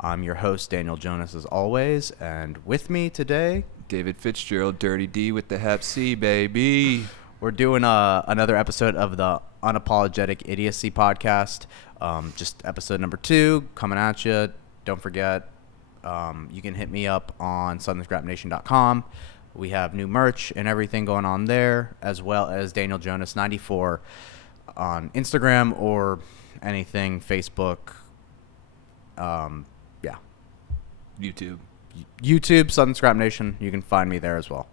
I'm your host, Daniel Jonas, as always, and with me today, David Fitzgerald, Dirty D with the Hep C, baby. we're doing another episode of the Unapologetic Idiocy podcast. Just episode number 2 coming at you. Don't forget, you can hit me up on southernscrapnation.com. We have new merch and everything going on there, as well as Daniel Jonas 94 on Instagram or anything, Facebook. YouTube, Southern Scrap Nation. You can find me there as well.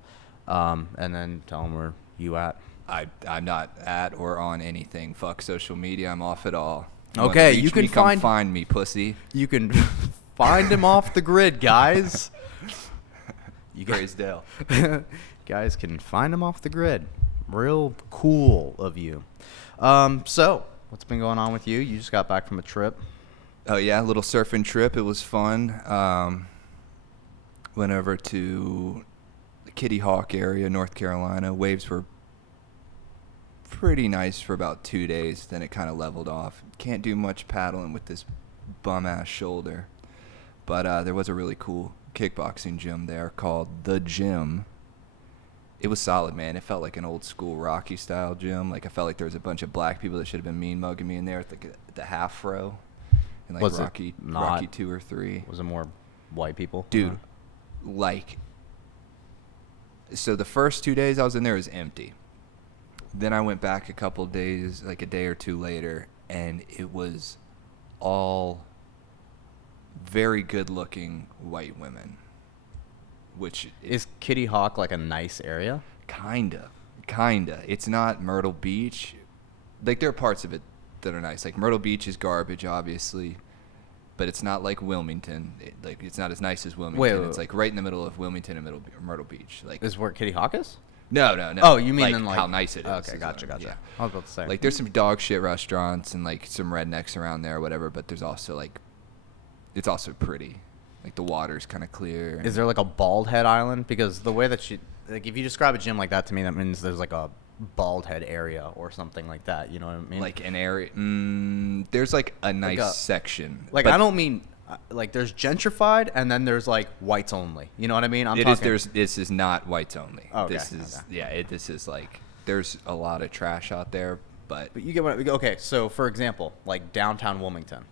And then tell them where you at. I'm not at or on anything. Fuck social media. I'm off it all. Okay, you can come find me, pussy. You can find him off the grid, guys. Praise Dale. Guys can find him off the grid. Real cool of you. So, what's been going on with you? You just got back from a trip. Oh, yeah, a little surfing trip. It was fun. Went over to the Kitty Hawk area, North Carolina. Waves were pretty nice for about 2 days. Then it kind of leveled off. Can't do much paddling with this bum-ass shoulder. But there was a really cool kickboxing gym there called The Gym. It was solid, man. It felt like an old-school Rocky-style gym. Like, I felt like there was a bunch of black people that should have been mean-mugging me in there at the half row. In like Was Rocky 2 or 3. Was it more white people? Dude, so the first 2 days I was in there, it was empty. Then I went back a couple days, like a day or two later, and it was all very good-looking white women. Which is Kitty Hawk like a nice area? Kinda. It's not Myrtle Beach. Like, there are parts of it that are nice. Like, Myrtle Beach is garbage, obviously, but it's not like Wilmington. It's not as nice as Wilmington. Wait. It's like right in the middle of Wilmington and Myrtle Beach. Like, Is where Kitty Hawk is? No. Oh, you mean like how nice it is? Okay, is gotcha. Yeah. I was about to say. Like, there's some dog shit restaurants and like some rednecks around there or whatever, but there's also like, it's also pretty. Like, the water's kind of clear. Is there like a bald head island? Because the way that if you describe a gym like that to me, that means there's like a bald head area or something like that. You know what I mean? Like an area. There's like a nice section. Like, I don't mean like there's gentrified and then there's like whites only. You know what I mean? This is not whites only. Okay, this is this is like, there's a lot of trash out there, but you get what? Okay, so for example, like downtown Wilmington,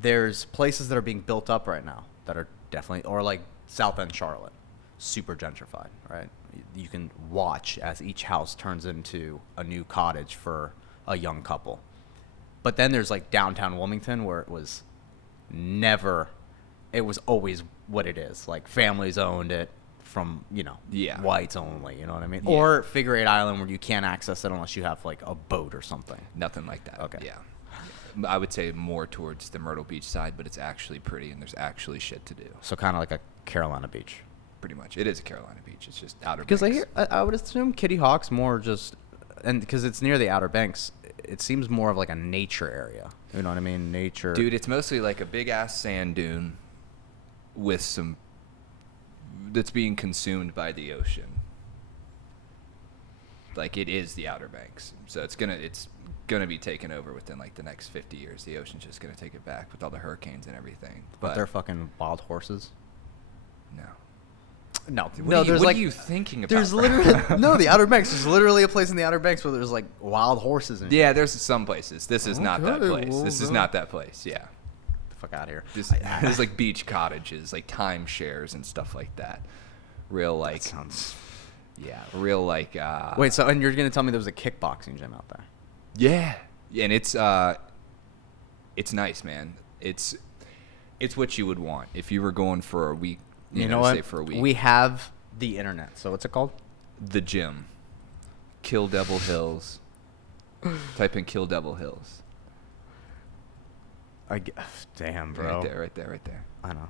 there's places that are being built up right now that are definitely, or like South End Charlotte, super gentrified, right? You can watch as each house turns into a new cottage for a young couple. But then there's like downtown Wilmington where it was always what it is. Like, families owned it from, whites only, you know what I mean? Yeah. Or Figure 8 Island where you can't access it unless you have like a boat or something. nothing like that. Okay. Yeah. I would say more towards the Myrtle Beach side, but it's actually pretty and there's actually shit to do. So kind of like a Carolina Beach. Pretty much. It is a Carolina Beach. It's just Outer Because Banks. I would assume Kitty Hawk's more just, and because it's near the Outer Banks, it seems more of like a nature area. You know what I mean? Nature. Dude, it's mostly like a big ass sand dune with some that's being consumed by the ocean. Like, it is the Outer Banks, so it's gonna be taken over within like the next 50 years. The ocean's just gonna take it back with all the hurricanes and everything. But they're fucking wild horses. No, What there's are like you thinking about? there's bro? literally no the Outer Banks. There's literally a place in the Outer Banks where there's like wild horses and Yeah, there's some places. This is not that Okay, place. well, This is not that place. Yeah. the fuck out of here. There's like beach cottages, like timeshares and stuff like that. Real like That sounds. Yeah, real like Wait, so and you're gonna tell me there was a kickboxing gym out there? Yeah, and it's nice, man. It's what you would want if you were going for a week. You know what? Say for a week. We have the internet. So what's it called? The Gym. Kill Devil Hills. Type in Kill Devil Hills. Damn, bro. Right there. I know.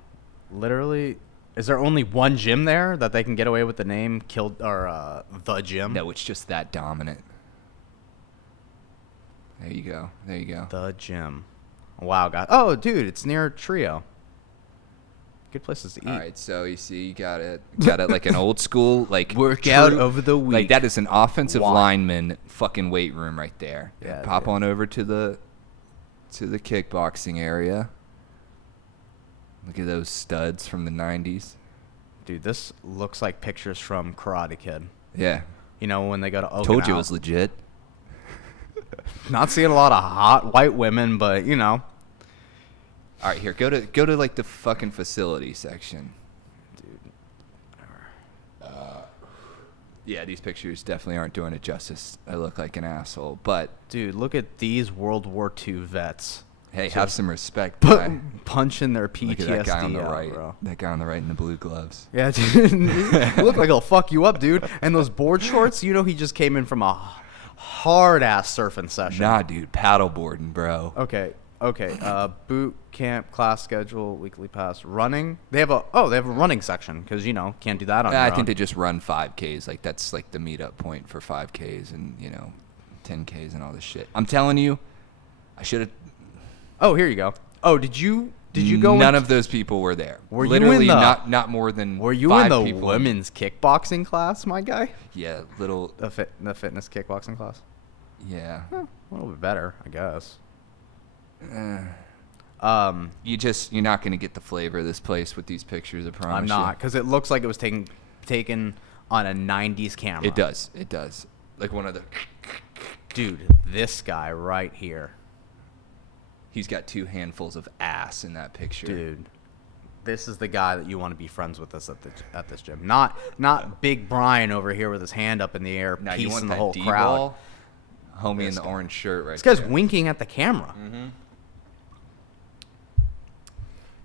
Literally, is there only one gym there that they can get away with the name The Gym? No, it's just that dominant. There you go. The Gym. Wow, God. Oh, dude, it's near Trio. Good places to eat. All right, so you see, you got it like an old school like Workout over the week. Like, that is an offensive lineman fucking weight room right there. Yeah, Pop dude. on over to the kickboxing area. Look at those studs from the 90s. Dude, this looks like pictures from Karate Kid. Yeah. You know, when they go to Okinawa. Told you it was legit. Not seeing a lot of hot white women, but, you know. All right, here, go to like the fucking facility section. Dude. Yeah, these pictures definitely aren't doing it justice. I look like an asshole, but Dude, look at these World War II vets. hey, Just have some respect. Guy. Punching their PTSD Look at that guy on the out, right. bro. That guy on the right in the blue gloves. Yeah, dude. You look like he'll fuck you up, dude. And those board shorts, you know he just came in from a hard-ass surfing session. Nah, dude, paddleboarding, bro. Okay. Boot camp, class schedule, weekly pass, running. They have a running section because you know can't do that on. I your think own. they just run 5Ks. Like that's like the meetup point for 5Ks and 10Ks and all this shit. I'm telling you, I should have. Oh, here you go. Oh, did you go? None of those people were there. Were you Literally in the- not more than. Were you 5 in the people. women's kickboxing class, my guy? Yeah, little. The fitness kickboxing class. Yeah. A little bit better, I guess. You're not gonna get the flavor of this place with these pictures. I promise. I'm not, because it looks like it was taken on a 90s camera. It does. Like one of the. Dude, this guy right here. He's got 2 handfuls of ass in that picture. Dude, this is the guy that you want to be friends with us at this gym. Not Big Brian over here with his hand up in the air, Now you want piecing the that whole D-ball? crowd. Homie in This the guy. orange shirt right This guy's there. winking at the camera. Mm-hmm.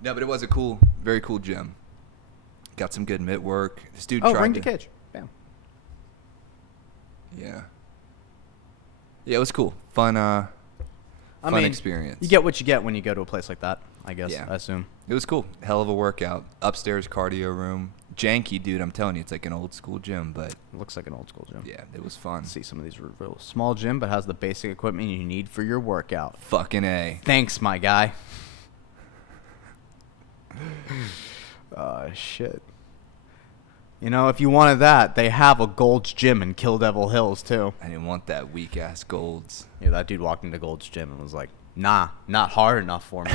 No, but it was a very cool gym. Got some good mitt work. This dude Oh, tried ring to to cage. Bam. Yeah. Yeah, it was cool. Fun experience. You get what you get when you go to a place like that, I guess. Yeah. I assume. It was cool. Hell of a workout. Upstairs cardio room. Janky, dude. I'm telling you, it's like an old school gym, but It looks like an old school gym. yeah, it was fun. See some of these real small gym, but has the basic equipment you need for your workout. Fucking A. Thanks, my guy. Shit. You know, if you wanted that, they have a Gold's Gym in Kill Devil Hills, too. I didn't want that weak ass Golds. Yeah, that dude walked into Gold's Gym and was like, nah, not hard enough for me.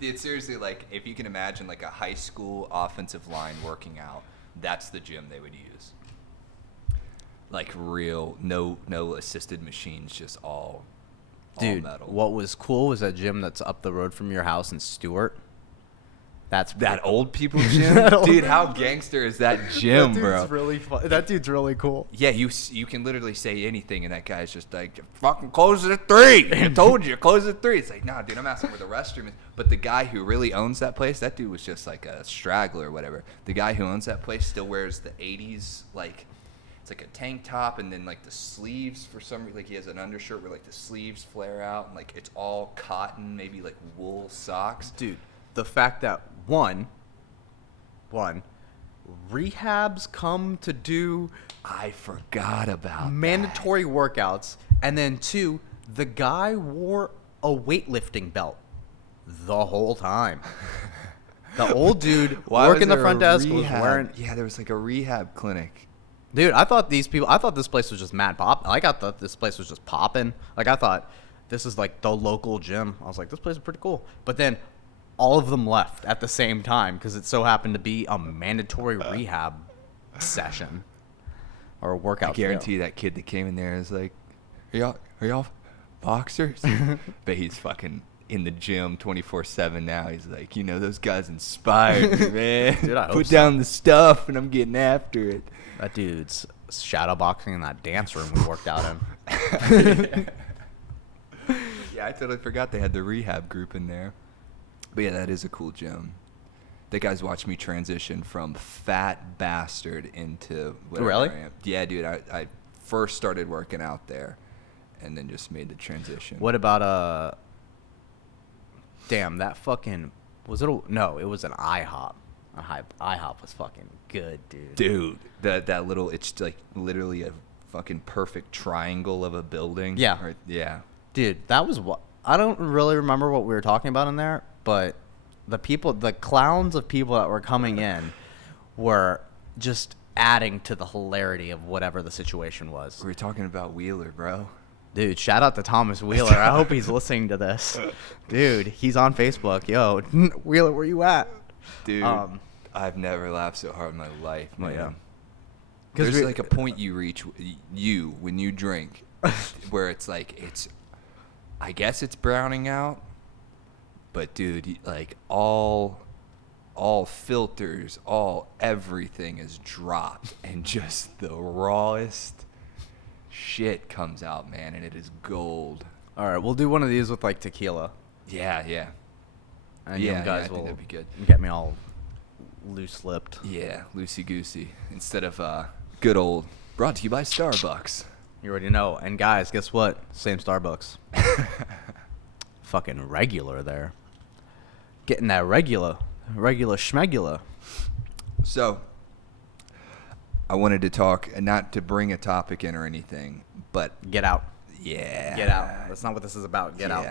Dude, seriously, like, if you can imagine, like, a high school offensive line working out, that's the gym they would use. Like, real, no assisted machines, just all Dude, metal. what was cool was that gym that's up the road from your house in Stewart. That's That pretty cool. old people gym? That old- Dude, how gangster is that gym, that bro? dude's really fun. That dude's really cool. Yeah, you can literally say anything, and that guy's just like, fucking close it at 3. I told you, close it at 3. It's like, nah, dude, I'm asking where the restroom is. But the guy who really owns that place, that dude was just like a straggler or whatever. The guy who owns that place still wears the 80s, like, it's like a tank top, and then, like, the sleeves for some reason, like, he has an undershirt where, like, the sleeves flare out, and, like, it's all cotton, maybe, like, wool socks. Dude, the fact that, one, rehabs come to do I forgot about mandatory workouts, and then 2, the guy wore a weightlifting belt the whole time. The old dude working the front desk was wearing. Yeah, there was like a rehab clinic. Dude, I thought this place was just mad pop. Like, I thought this place was just popping. Like, I thought this is like the local gym. I was like, this place is pretty cool. But then all of them left at the same time because it so happened to be a mandatory rehab session or a workout. I guarantee that kid that came in there is like, are y'all boxers? But he's fucking in the gym 24/7 now. He's like, those guys inspired me, man. Dude, I hope Put so. down the stuff and I'm getting after it. That dude's shadow boxing in that dance room we worked out in. Yeah, I totally forgot they had the rehab group in there. But yeah, that is a cool gym. That guy's watched me transition from fat bastard into whatever Really? I am. Yeah, dude, I first started working out there and then just made the transition. What about damn, that fucking was it? No, it was an IHOP. IHOP was fucking good, dude. Dude, that little, it's like literally a fucking perfect triangle of a building. Yeah. Right, yeah. Dude, that was what I don't really remember what we were talking about in there, but the clowns of people that were coming in were just adding to the hilarity of whatever the situation was. We were talking about Wheeler, bro. Dude, shout out to Thomas Wheeler. I hope he's listening to this. Dude, he's on Facebook. Yo, Wheeler, where you at? Dude, I've never laughed so hard in my life, man. Yeah. There's like a point you reach, when you drink, where it's like, I guess it's browning out, but dude, like all filters, everything is dropped, and just the rawest shit comes out, man, and it is gold. All right, we'll do one of these with like tequila. Yeah. And Yeah, you guys I think will that'd be good. get me all loose-lipped. Yeah, loosey-goosey. Instead of good old, brought to you by Starbucks. You already know. And guys, guess what? Same Starbucks. Fucking regular there. Getting that regular schmegula. So, I wanted to talk, and not to bring a topic in or anything, but Get out. yeah. Get out. That's not what this is about. Get out.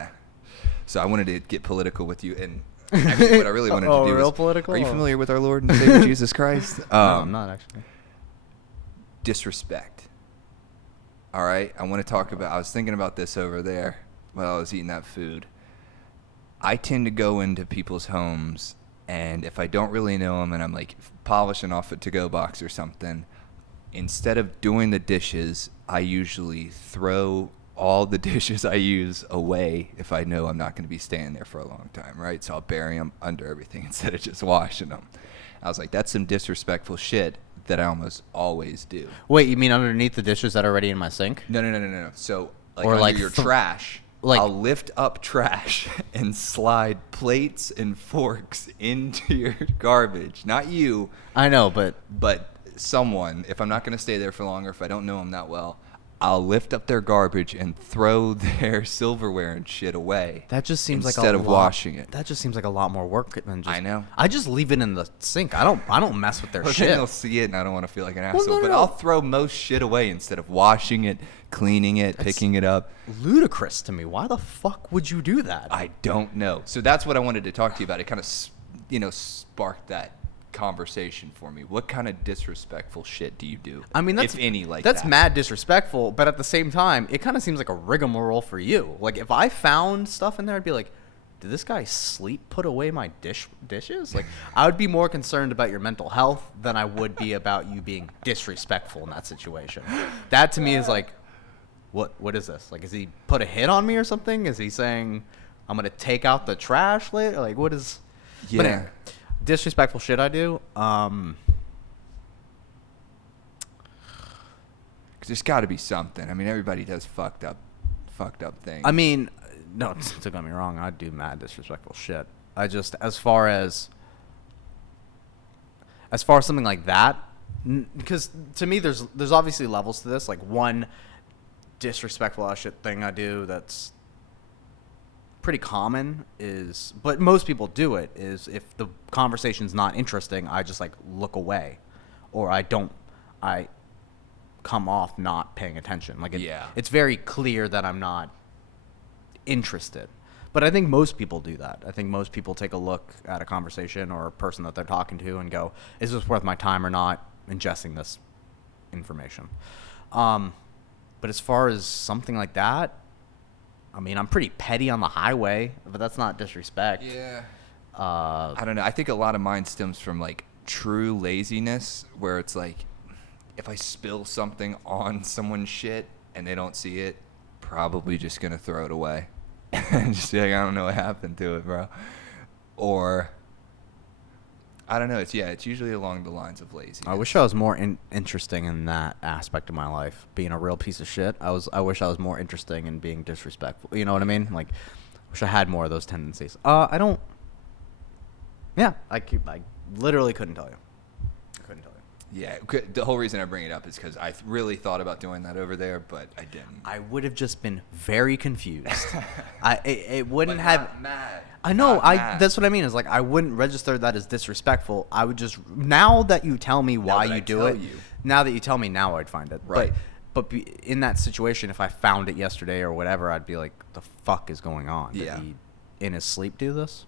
So I wanted to get political with you, and actually what I really wanted to do real is, political? are you familiar with our Lord and Savior Jesus Christ? No, I'm not actually. Disrespect. All right? I want to talk about, I was thinking about this over there while I was eating that food. I tend to go into people's homes, and if I don't really know them and I'm like polishing off a to-go box or something, instead of doing the dishes, I usually throw all the dishes I use away if I know I'm not going to be staying there for a long time, right? So I'll bury them under everything instead of just washing them. I was like, that's some disrespectful shit that I almost always do. Wait, you mean underneath the dishes that are already in my sink? No. So like Or under like your trash, like- I'll lift up trash and slide plates and forks into your garbage. Not you, I know, but someone. If I'm not going to stay there for longer, if I don't know them that well, I'll lift up their garbage and throw their silverware and shit away. that just seems like instead of washing it. That just seems like a lot more work than just. I know. I just leave it in the sink. I don't mess with their Well, shit. then they'll see it, and I don't want to feel like an asshole. no, But no. I'll throw most shit away instead of washing it, cleaning it, picking it up. Ludicrous to me. Why the fuck would you do that? I don't know. So that's what I wanted to talk to you about. It kind of, sparked that conversation for me. What kind of disrespectful shit do you do? I mean, that's if any, like that's that? mad disrespectful. But at the same time, it kind of seems like a rigmarole for you. Like if I found stuff in there, I'd be like, did this guy put away my dishes? Like I would be more concerned about your mental health than I would be about you being disrespectful in that situation. That to me is like, what is this? Like, is he put a hit on me or something? Is he saying I'm gonna take out the trash later? Like, what is? Yeah. But anyway, disrespectful shit I do. 'Cause there's got to be something. I mean, everybody does fucked up things. I mean, no, don't get me wrong. I do mad disrespectful shit. I just, as far as something like that, because to me, there's obviously levels to this. Like one disrespectful shit thing I do that's pretty common is, but most people do it, is if the conversation's not interesting, I just like look away, or I come off not paying attention. Like it's very clear that I'm not interested. But I think most people do that. I think most people take a look at a conversation or a person that they're talking to and go, is this worth my time or not ingesting this information? But as far as something like that, I mean, I'm pretty petty on the highway, but that's not disrespect. Yeah. I don't know. I think a lot of mine stems from like true laziness, where it's like, if I spill something on someone's shit and they don't see it, probably just gonna throw it away and just be like, I don't know what happened to it, bro. Or I don't know. It's usually along the lines of laziness. I wish I was more interesting in that aspect of my life, being a real piece of shit. I wish I was more interesting in being disrespectful. You know what I mean? Like, wish I had more of those tendencies. I don't. Yeah, I literally couldn't tell you. Yeah, the whole reason I bring it up is because I really thought about doing that over there, but I didn't. I would have just been very confused. It wouldn't But have. not mad. I know. Not mad. That's what I mean. Is like I wouldn't register that as disrespectful. I would just, now that you tell me why that I you do tell it. you. Now that you tell me, now I'd find it. Right. But in that situation, if I found it yesterday or whatever, I'd be like, the fuck is going on? Did Yeah. he in his sleep do this?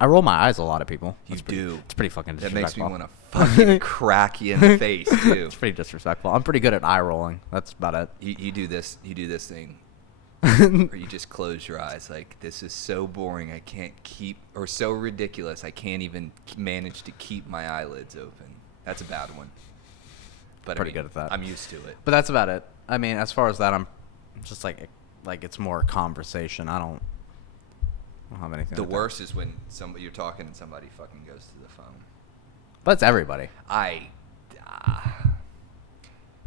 I roll my eyes a lot at people. You do. It's pretty fucking That disrespectful. makes me want to fucking crack you in the face too. It's pretty disrespectful. I'm pretty good at eye rolling. That's about it. You do this thing where you just close your eyes like, this is so boring I can't keep, or so ridiculous I can't even manage to keep my eyelids open. That's a bad one. But Pretty good at that. I'm used to it. But that's about it. I mean, as far as that, I'm just like it's more conversation. I don't have anything. The like worst is when you're talking and somebody fucking goes to the phone. But it's everybody. I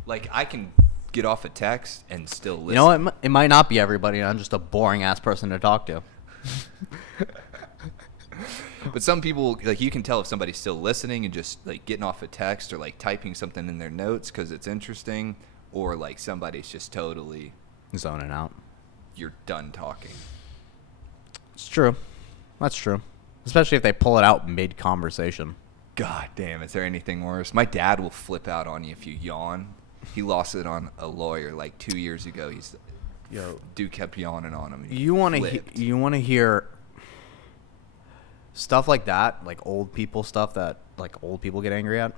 can get off a text and still listen. You know what? It might not be everybody. I'm just a boring ass person to talk to. But some people, like, you can tell if somebody's still listening and just like getting off a text or like typing something in their notes because it's interesting, or like somebody's just totally Zoning out. You're done talking. It's true. That's true. Especially if they pull it out mid conversation. God damn, is there anything worse? My dad will flip out on you if you yawn. He lost it on a lawyer like 2 years ago. Dude kept yawning on him. You want to hear stuff like that, like old people stuff that like old people get angry at,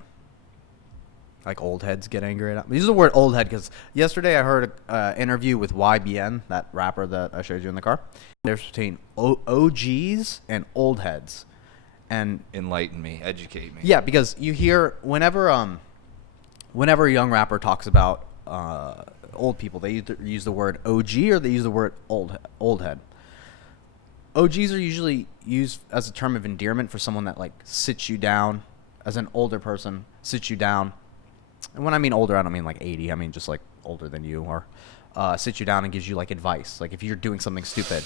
like old heads get angry at. I use the word old head because yesterday I heard an interview with YBN, that rapper that I showed you in the car. There's between OGs and old heads, and enlighten me, educate me. Yeah, because you hear whenever a young rapper talks about old people, they either use the word OG or they use the word old head. OGs are usually used as a term of endearment for someone that like sits you down, as an older person, sits you down. And when I mean older, I don't mean like 80. I mean just like older than you, or sits you down and gives you like advice. Like if you're doing something stupid,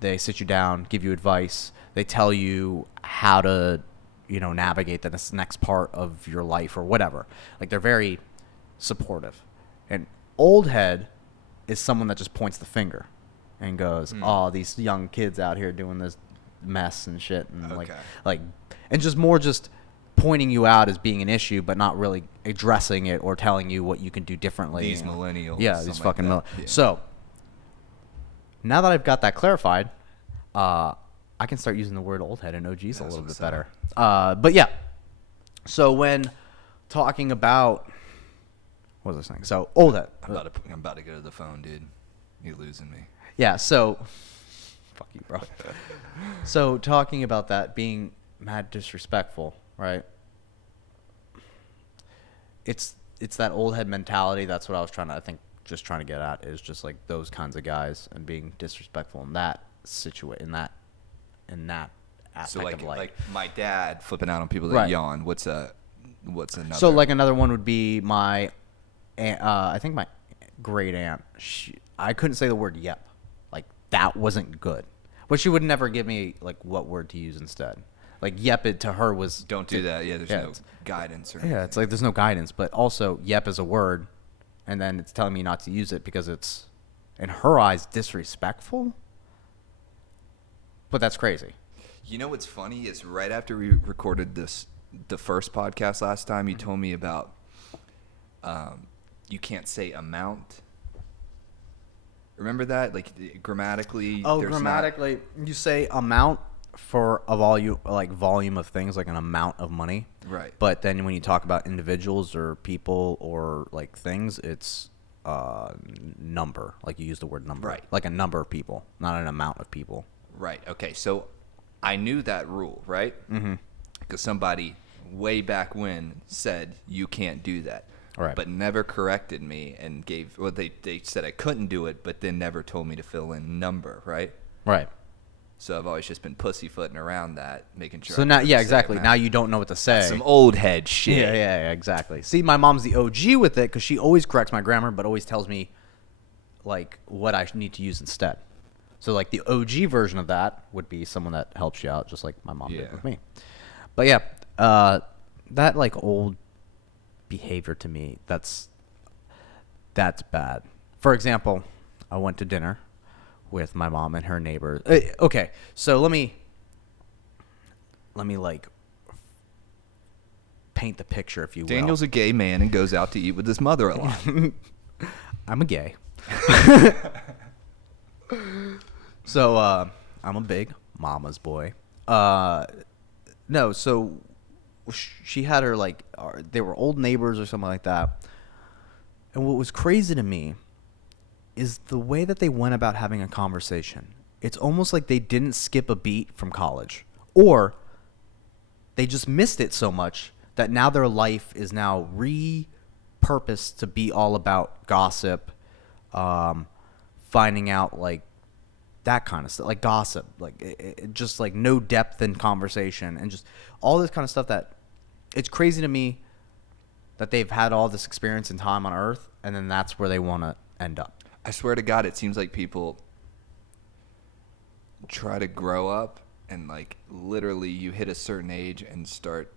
they sit you down, give you advice. They tell you how to, navigate this next part of your life or whatever. Like they're very supportive. And old head is someone that just points the finger and goes, "Oh, these young kids out here doing this mess and shit," and and just pointing you out as being an issue, but not really addressing it or telling you what you can do differently. These millennials. Yeah, these fucking yeah. So now that I've got that clarified, I can start using the word old head and OGs a little bit better. But yeah, so when talking about, what was I saying? So old head. I'm about to go to the phone, dude. You're losing me. Yeah, so fuck you, bro. So talking about that being mad disrespectful, right? It's that old head mentality. That's what I was trying to get at, is just like those kinds of guys and being disrespectful in that situation, in that aspect so of life. Like my dad flipping out on people that yawn. What's another? So like another one would be my I think my great aunt. I couldn't say the word yep. Like that wasn't good. But she would never give me like what word to use instead. Like yep, it to her was don't do that. Yeah, there's no guidance or anything. Yeah, it's like there's no guidance, but also yep is a word, and then it's telling me not to use it because it's in her eyes disrespectful. But that's crazy. You know what's funny is right after we recorded the first podcast last time, you told me about you can't say amount. Remember that? Like grammatically. Oh, grammatically, you say amount for a volume of things, like an amount of money. Right. But then when you talk about individuals or people or like things, it's number. Like you use the word number. Right. Like a number of people, not an amount of people. Right. Okay. So I knew that rule, right? Mm-hmm. Because somebody way back when said you can't do that. Right. But never corrected me and they said I couldn't do it, but then never told me to fill in number, right? Right. So I've always just been pussyfooting around that, making sure. So now, yeah, exactly. Now you don't know what to say. That's some old head shit. Yeah, exactly. See, my mom's the OG with it because she always corrects my grammar, but always tells me like what I need to use instead. So like the OG version of that would be someone that helps you out, just like my mom did with me. But yeah, that like old behavior to me, that's bad. For example, I went to dinner with my mom and her neighbors. Okay, so let me like paint the picture, if you will. Daniel's a gay man and goes out to eat with his mother a lot. I'm a gay. So I'm a big mama's boy. No, so she had her like they were old neighbors or something like that. And what was crazy to me is the way that they went about having a conversation. It's almost like they didn't skip a beat from college, or they just missed it so much that now their life is now repurposed to be all about gossip, finding out like that kind of stuff, like gossip, like just like no depth in conversation, and just all this kind of stuff that it's crazy to me that they've had all this experience and time on Earth, and then that's where they want to end up. I swear to God, it seems like people try to grow up and like literally you hit a certain age and start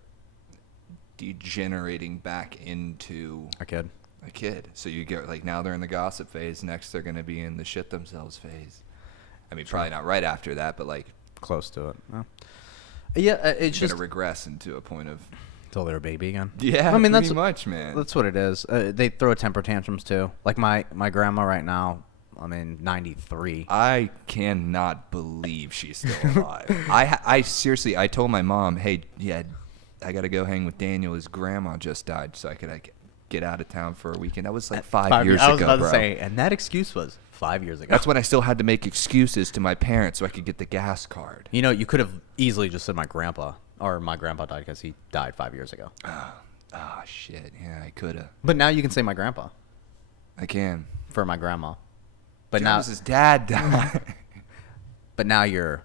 degenerating back into A kid. So you get like now they're in the gossip phase. Next they're going to be in the shit themselves phase. I mean, probably not right after that, but like Close to it. Well, yeah, it's you're just going to regress into a point of until they're a baby again. yeah. I mean pretty that's much, man. That's what it is. They throw temper tantrums too. Like my grandma right now. I mean, 93. I cannot believe she's still alive. I seriously, I told my mom, hey, yeah, I got to go hang with Daniel. His grandma just died, so I could get out of town for a weekend. That was like 5 years ago, I was about bro. to say, and that excuse was 5 years ago. That's when I still had to make excuses to my parents so I could get the gas card. You know, you could have easily just said my grandpa, or my grandpa died because he died 5 years ago. Oh, shit. Yeah, I could have. But now you can say my grandpa I can. for my grandma. But Travis's dad died. but now you're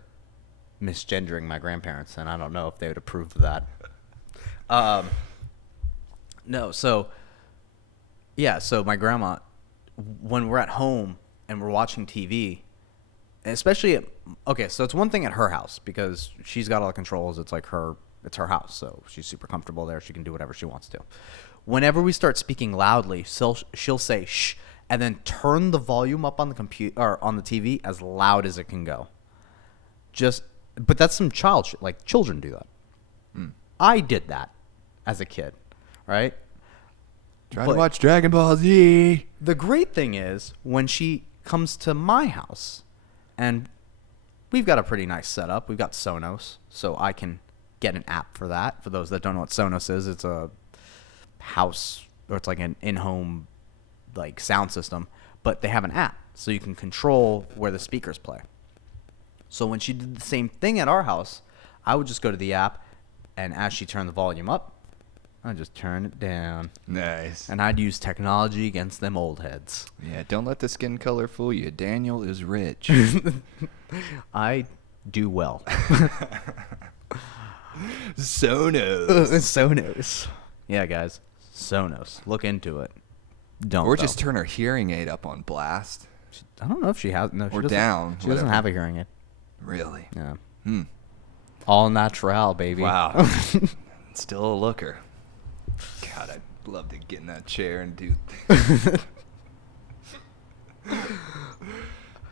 misgendering my grandparents, and I don't know if they would approve of that. No, so yeah, so my grandma, when we're at home and we're watching TV, especially okay, so it's one thing at her house because she's got all the controls. It's like it's her house, so she's super comfortable there. She can do whatever she wants to. Whenever we start speaking loudly, she'll say shh, and then turn the volume up on the computer or on the TV as loud as it can go. But that's some child shit. Like children do that. I did that as a kid, right? Trying to watch Dragon Ball Z. The great thing is when she comes to my house, and we've got a pretty nice setup. We've got Sonos, so I can get an app for that. For those that don't know what Sonos is, it's a house, or it's like an in-home like sound system, but they have an app, so you can control where the speakers play. So when she did the same thing at our house, I would just go to the app, and as she turned the volume up, I'd just turn it down. Nice. And I'd use technology against them old heads. Yeah, don't let the skin color fool you. Daniel is rich. I do well. Sonos. Sonos. Yeah, guys. Sonos. Look into it. Don't. Or just turn her hearing aid up on blast. I don't know if she has. No, she Or doesn't. down, She doesn't whatever. have a hearing aid. Really? Yeah. All natural, baby. Wow. Still a looker. God, I'd love to get in that chair and do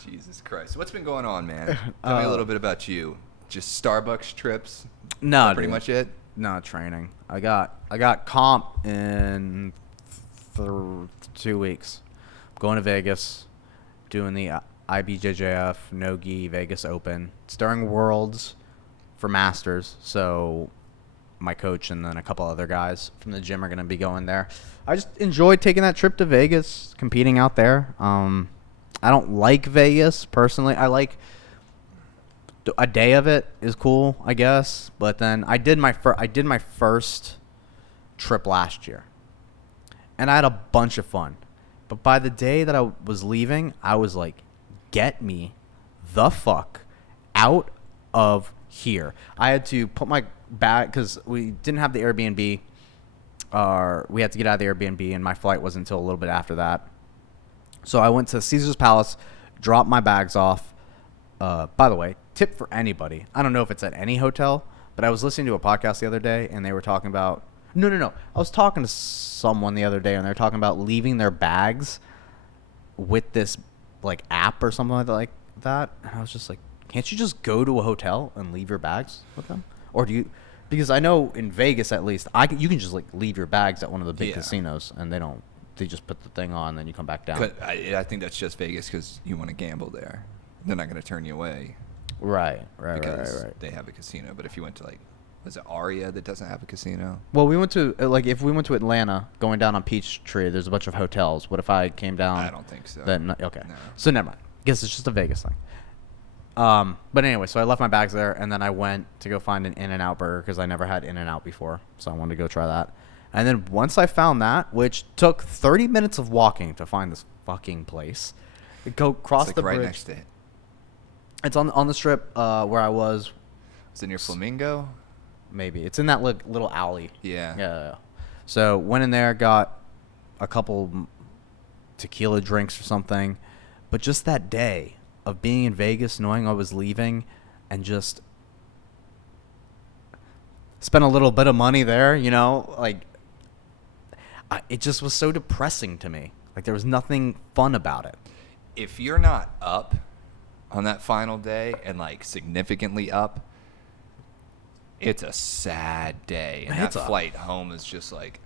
Jesus Christ. What's been going on, man? Tell me a little bit about you. Just Starbucks trips? No, Pretty dude. much it? No training. I got comp in 2 weeks. I'm going to Vegas, doing the IBJJF No-Gi Vegas Open. It's during Worlds for Masters, so my coach and then a couple other guys from the gym are going to be going there. I just enjoyed taking that trip to Vegas, competing out there. I don't like Vegas personally. I like a day of it is cool, I guess. But then I did my first trip last year, and I had a bunch of fun. But by the day that I was leaving, I was like, "Get me the fuck out of here!" I had to put my bag because we didn't have the Airbnb. We had to get out of the Airbnb, and my flight wasn't until a little bit after that. So I went to Caesar's Palace, dropped my bags off. By the way, tip for anybody. I don't know if it's at any hotel, but I was listening to a podcast the other day, and they were talking about... No. I was talking to someone the other day, and they were talking about leaving their bags with this like app or something like that. And I was just like, can't you just go to a hotel and leave your bags with them? Or do you... Because I know in Vegas, at least, you can just like leave your bags at one of the big casinos, and they don't... They just put the thing on, then you come back down. But I think that's just Vegas because you want to gamble there. They're not going to turn you away. Right. because they have a casino. But if you went to like, was it Aria that doesn't have a casino? Well, we went to if we went to Atlanta, going down on Peachtree, there's a bunch of hotels. What if I came down? I don't think so. Then okay. No. So never mind. Guess it's just a Vegas thing. But anyway, so I left my bags there, and then I went to go find an In-N-Out burger because I never had In-N-Out before, so I wanted to go try that. And then once I found that, which took 30 minutes of walking to find this fucking place, go cross It's like the right bridge. next to it. It's on the strip where I was. Is it near Flamingo? Maybe it's in that little alley. Yeah. Yeah. So went in there, got a couple tequila drinks or something, but just that day of being in Vegas, knowing I was leaving, and just spent a little bit of money there, like it just was so depressing to me. Like there was nothing fun about it. If you're not up on that final day and like significantly up, it's a sad day. And that flight home is just like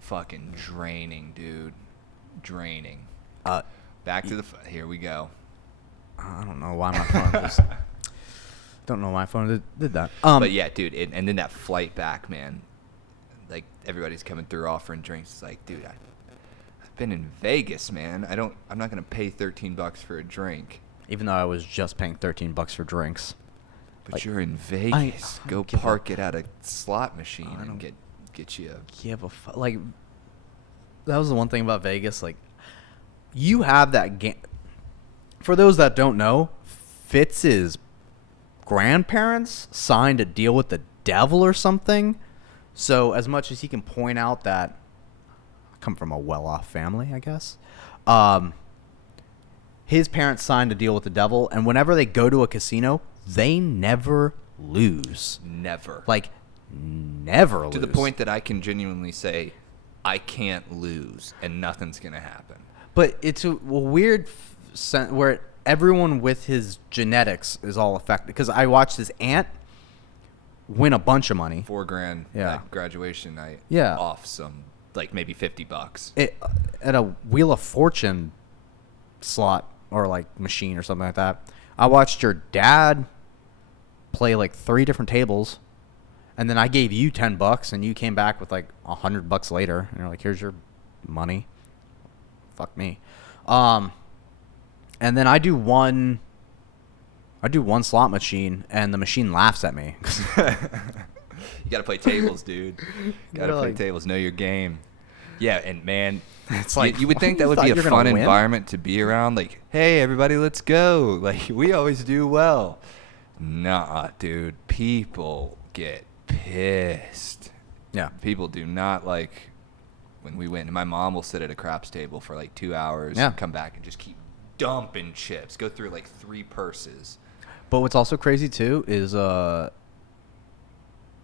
fucking draining, dude. Draining. Back to here we go. I don't know why my phone just don't know why my phone did that. But yeah, dude, and then that flight back, man. Like everybody's coming through offering drinks. It's like, dude, I've been in Vegas, man. I'm not gonna pay $13 for a drink. Even though I was just paying $13 for drinks. But like, you're in Vegas. I Go give park it at a slot machine and get you a. Yeah, but like that was the one thing about Vegas. Like you have that game. For those that don't know, Fitz's grandparents signed a deal with the devil or something. So as much as he can point out that I come from a well-off family, I guess, his parents signed a deal with the devil, and whenever they go to a casino, they never lose. Never. Like, never lose. To the point that I can genuinely say, I can't lose, and nothing's going to happen. But it's a weird sense where everyone with his genetics is all affected. Because I watched his aunt win a bunch of money. $4,000 at graduation night. Yeah. Off some, like maybe $50. At a Wheel of Fortune slot or like machine or something like that. I watched your dad play like 3 different tables, and then I gave you $10, and you came back with like $100 later, and you're like, "Here's your money." Fuck me. And then I do one slot machine, and the machine laughs at me. You got to play tables, dude. Got to play tables. Know your game. Yeah, and man, it's like you would think that would be a fun environment to be around. Like, hey, everybody, let's go. Like, we always do well. Nah, dude. People get pissed. Yeah. People do not like when we win. And my mom will sit at a craps table for like 2 hours and come back and just keep dumping chips. Go through like 3 purses. But what's also crazy too is the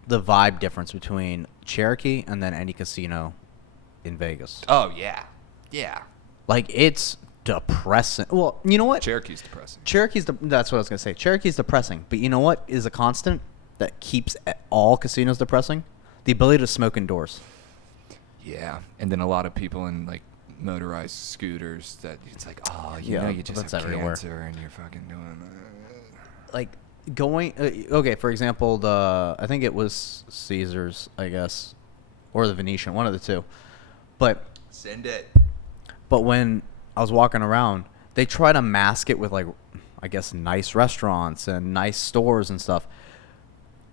vibe difference between Cherokee and then any casino in Vegas. Oh yeah, yeah. Like it's depressing. Well, you know what? Cherokee's depressing. That's what I was gonna say. Cherokee's depressing. But you know what is a constant that keeps all casinos depressing? The ability to smoke indoors. Yeah, and then a lot of people in like motorized scooters that it's like, oh, you know, you just have cancer and you're fucking doing like going okay, for example, I think it was Caesars, I guess, or the Venetian, one of the two. But send it. But when I was walking around, they try to mask it with like, I guess, nice restaurants and nice stores and stuff.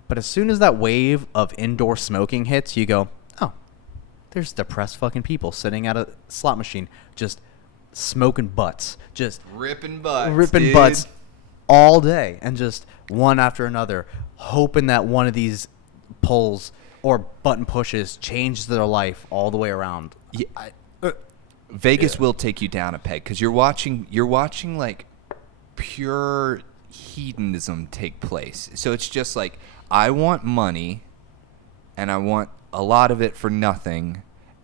But as soon as that wave of indoor smoking hits, you go, oh, there's depressed fucking people sitting at a slot machine just smoking butts, just ripping butts, butts all day, and just one after another, hoping that one of these pulls or button pushes changes their life all the way around. Yeah, Vegas will take you down a peg because you're watching like pure hedonism take place. So it's just like, I want money, and I want a lot of it for nothing,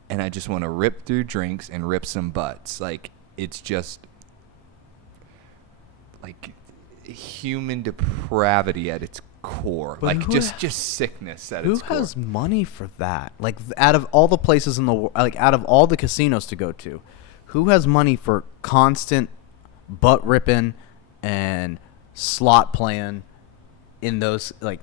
and I just want to rip through drinks and rip some butts. Like, it's just like human depravity at its core. But like just sickness at its core. Who has money for that? Like, out of all the places in the world, like out of all the casinos to go to, who has money for constant butt ripping and slot playing in those, like,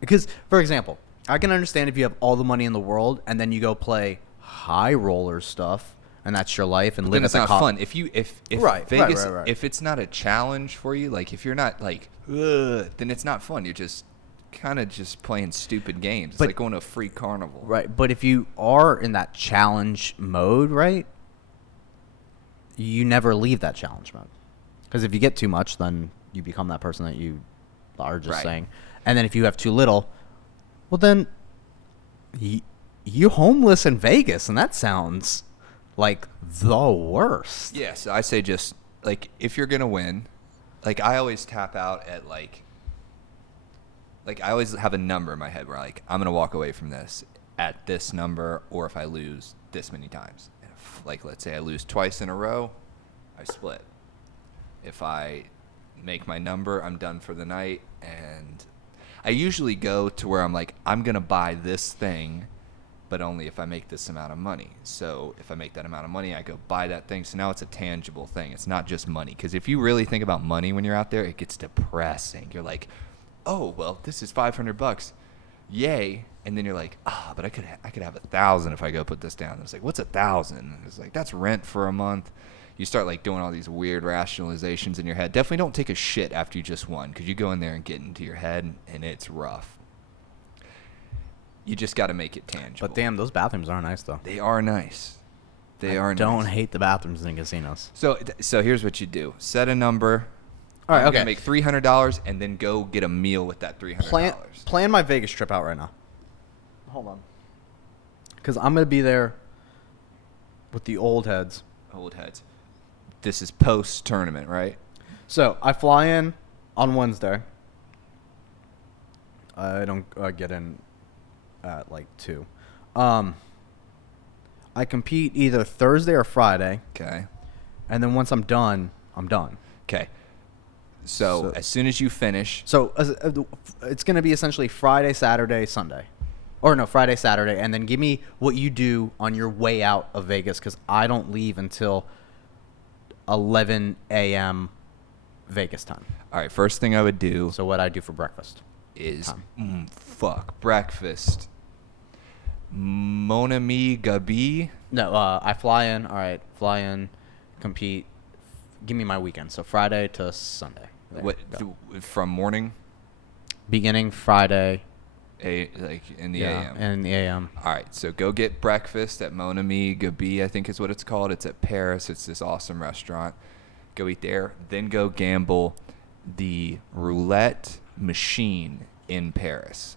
because, for example, I can understand if you have all the money in the world and then you go play high roller stuff and that's your life and But live then at it's the not fun. If Right, Vegas, right. if it's not a challenge for you, like if you're not like, ugh, then it's not fun. You're just kind of just playing stupid games. It's But- like going to a free carnival. Right, but if you are in that challenge mode, right, you never leave that challenge mode. Because if you get too much, then you become that person that you are just Right. saying. And then if you have too little, well, then you homeless in Vegas, and that sounds like the worst. Yeah, so I say just like if you're gonna win, like I always tap out at like I always have a number in my head where like I'm gonna walk away from this at this number, or if I lose this many times. If, like let's say I lose twice in a row, I split. If I make my number, I'm done for the night, and I usually go to where I'm like I'm gonna buy this thing, but only if I make this amount of money. So if I make that amount of money, I go buy that thing. So now it's a tangible thing. It's not just money. Because if you really think about money when you're out there, it gets depressing. You're like, oh, well, this is $500. Yay. And then you're like, but I could have 1,000 if I go put this down. It's like, what's 1,000? It's like, that's rent for a month. You start like doing all these weird rationalizations in your head. Definitely don't take a shit after you just won, because you go in there and get into your head and it's rough. You just got to make it tangible. But damn, those bathrooms are nice, though. They are nice. I don't hate the bathrooms in casinos. So here's what you do: set a number. All right, I'm okay. gonna make $300, and then go get a meal with that $300. Plan my Vegas trip out right now. Hold on. Because I'm going to be there with the old heads. Old heads. This is post tournament, right? So I fly in on Wednesday. I don't get in at like 2. I compete either Thursday or Friday, Okay. and then once I'm done, I'm done. Okay. So as soon as you finish, So it's going to be essentially Friday, Saturday, Sunday. Or no, Friday, Saturday, and then give me what you do on your way out of Vegas, because I don't leave until 11 a.m. Vegas time. all right. First thing I would do So what I do for breakfast. is time. breakfast. Mon ami Gabi. No, I fly in. All right, fly in, compete. Give me my weekend. So Friday to Sunday. There, What go. from morning? Beginning Friday. Like in the AM. In the AM. All right, so go get breakfast at Mon Ami Gabi, I think is what it's called. It's at Paris. It's this awesome restaurant. Go eat there. Then go gamble the roulette machine in Paris.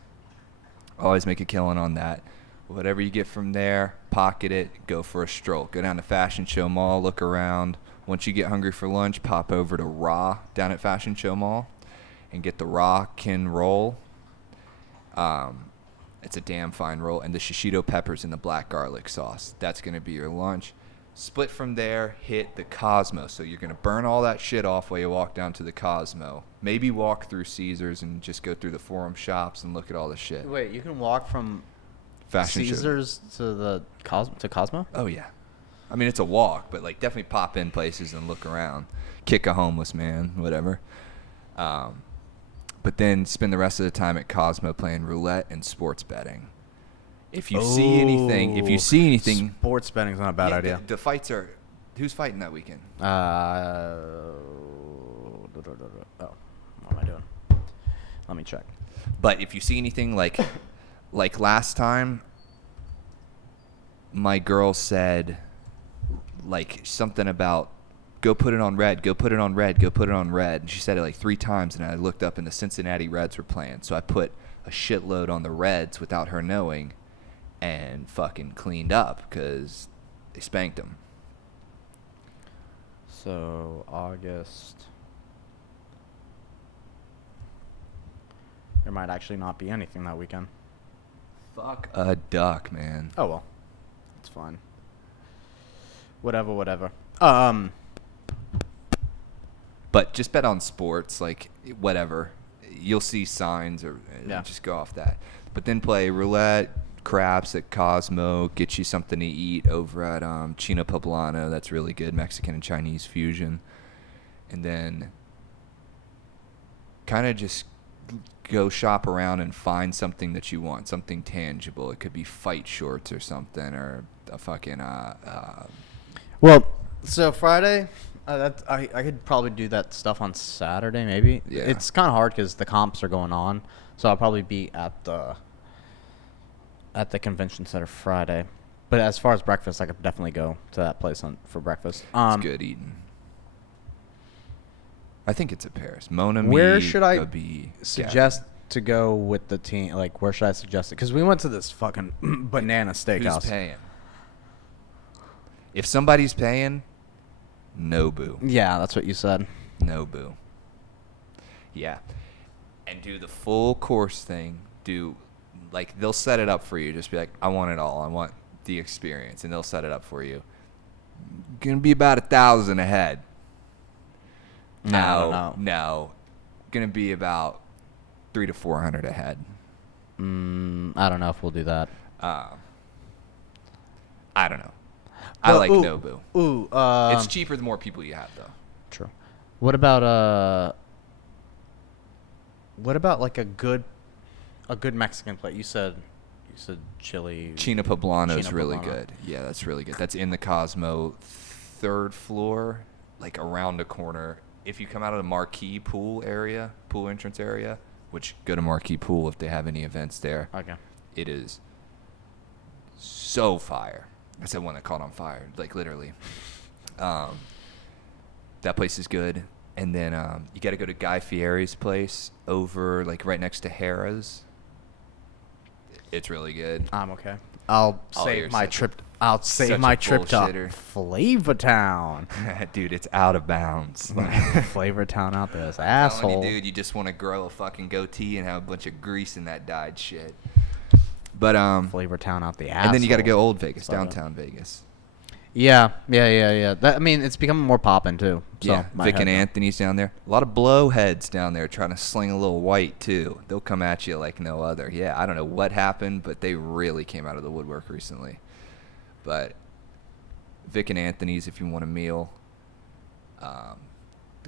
Always make a killing on that. Whatever you get from there, pocket it, go for a stroll. Go down to Fashion Show Mall, look around. Once you get hungry for lunch, pop over to Raw down at Fashion Show Mall and get the Raw Kin Roll. It's a damn fine roll, and the shishito peppers and the black garlic sauce. That's going to be your lunch. Split from there, hit the Cosmo. So you're going to burn all that shit off while you walk down to the Cosmo. Maybe walk through Caesars and just go through the Forum shops and look at all the shit. Wait, you can walk from Fashion show. Caesars to the Cosmo? Oh, yeah. I mean, it's a walk, but like definitely pop in places and look around. Kick a homeless man, whatever. But then spend the rest of the time at Cosmo playing roulette and sports betting. If you see anything, sports betting's not a bad idea. The fights are, who's fighting that weekend? Oh, what am I doing? Let me check. But if you see anything like last time, my girl said like something about go put it on red, go put it on red, go put it on red. And she said it like 3 times, and I looked up and the Cincinnati Reds were playing. So I put a shitload on the Reds without her knowing and fucking cleaned up because they spanked them. So August. There might actually not be anything that weekend. Fuck a duck, man. Oh well, it's fine. Whatever. But just bet on sports, like whatever. You'll see signs or Yeah. just go off that. But then play roulette, craps at Cosmo, get you something to eat over at Chino Poblano. That's really good, Mexican and Chinese fusion. And then kind of just go shop around and find something that you want, something tangible. It could be fight shorts or something, or a fucking Well, so Friday, I could probably do that stuff on Saturday maybe. Yeah. It's kind of hard because the comps are going on, so I'll probably be at the convention center Friday. But as far as breakfast, I could definitely go to that place for breakfast. it's good eating. I think it's at Paris. Mona Where should I be suggest to go with the team? Like, where should I suggest it? Because we went to this fucking banana steakhouse. Who's paying? If somebody's paying, Nobu. Yeah, that's what you said. Nobu. Yeah. And do the full course thing. Like, they'll set it up for you. Just be like, I want it all. I want the experience. And they'll set it up for you. Gonna be about 1,000 ahead. No. Gonna be about 300 to 400 ahead. I don't know if we'll do that. I don't know. I like Nobu. Ooh, it's cheaper the more people you have, though. True. What about like a good Mexican plate? You said chili. China Poblano is China Really Poblano. good. Yeah, that's really good. That's in the Cosmo, 3rd floor, like around a corner. If you come out of the Marquee pool entrance area, which go to Marquee Pool if they have any events there. Okay. It is so fire. I said one that caught on fire, like literally. That place is good. And then you got to go to Guy Fieri's place over, like, right next to Harrah's. It's really good. I'm okay. I'll Oh, you're save my such a- trip. I'll save such my a trip to bullshitter. Flavor Town. Dude, it's out of bounds. Flavor Town out there, this I'm telling asshole. you, dude, you just want to grow a fucking goatee and have a bunch of grease in that dyed shit. But Flavor Town out the asshole. and then you got to go Old Vegas, Love it. downtown Vegas. Yeah. That, I mean, it's becoming more poppin' too. So Yeah, might Vic head and down. Anthony's down there. A lot of blowheads down there trying to sling a little white too. They'll come at you like no other. Yeah, I don't know what happened, but they really came out of the woodwork recently. But Vic and Anthony's, if you want a meal, the